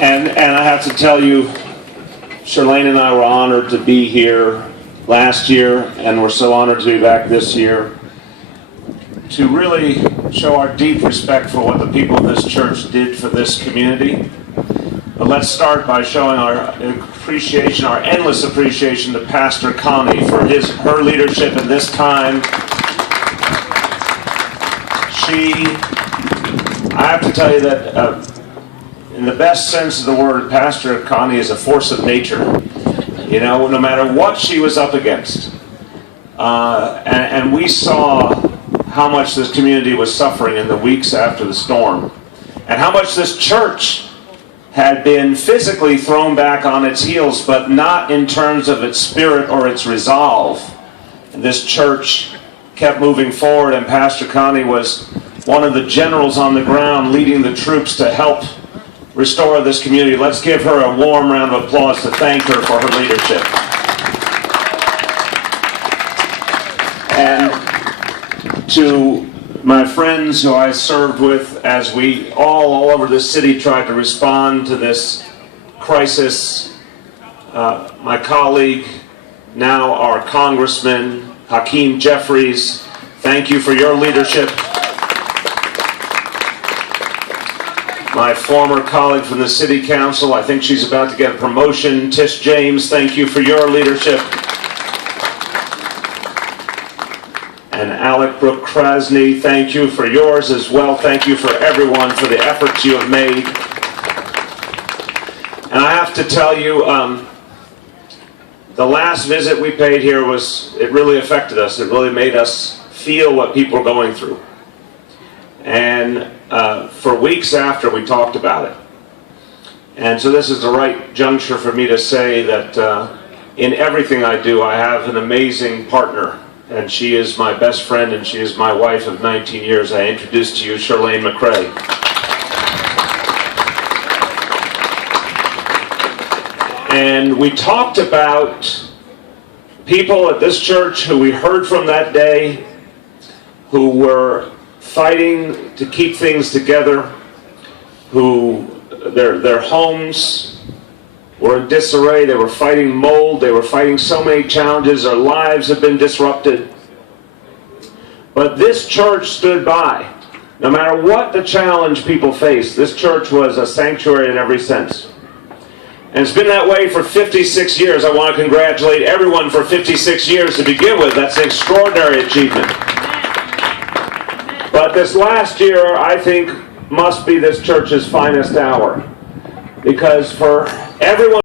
And I have to tell you, Charlene and I were honored to be here last year, and we're so honored to be back this year to really show our deep respect for what the people of this church did for this community. But let's start by showing our appreciation, our endless appreciation to Pastor Connie for her leadership in this time. I have to tell you that in the best sense of the word, Pastor Connie is a force of nature. You know, no matter what she was up against. And we saw how much this community was suffering in the weeks after the storm. And how much this church had been physically thrown back on its heels, but not in terms of its spirit or its resolve. And this church kept moving forward, and Pastor Connie was one of the generals on the ground leading the troops to help restore this community. Let's give her a warm round of applause to thank her for her leadership. And to my friends who I served with as we all over the city tried to respond to this crisis, my colleague, now our Congressman, Hakeem Jeffries, thank you for your leadership. My former colleague from the City Council, I think she's about to get a promotion, Tish James, thank you for your leadership. And Alec Brooke Krasny, thank you for yours as well. Thank you for everyone for the efforts you have made. And I have to tell you, the last visit we paid here it really affected us. It really made us feel what people are going through. And for weeks after, we talked about it. And so this is the right juncture for me to say that in everything I do, I have an amazing partner. And she is my best friend, and she is my wife of 19 years. I introduced to you Charlene McCrae. And we talked about people at this church who we heard from that day, who were fighting to keep things together, who their homes were in disarray, they were fighting mold, they were fighting so many challenges, their lives have been disrupted. But this church stood by. No matter what the challenge people faced, this church was a sanctuary in every sense. And it's been that way for 56 years. I want to congratulate everyone for 56 years to begin with. That's an extraordinary achievement. But this last year, I think, must be this church's finest hour. Because for everyone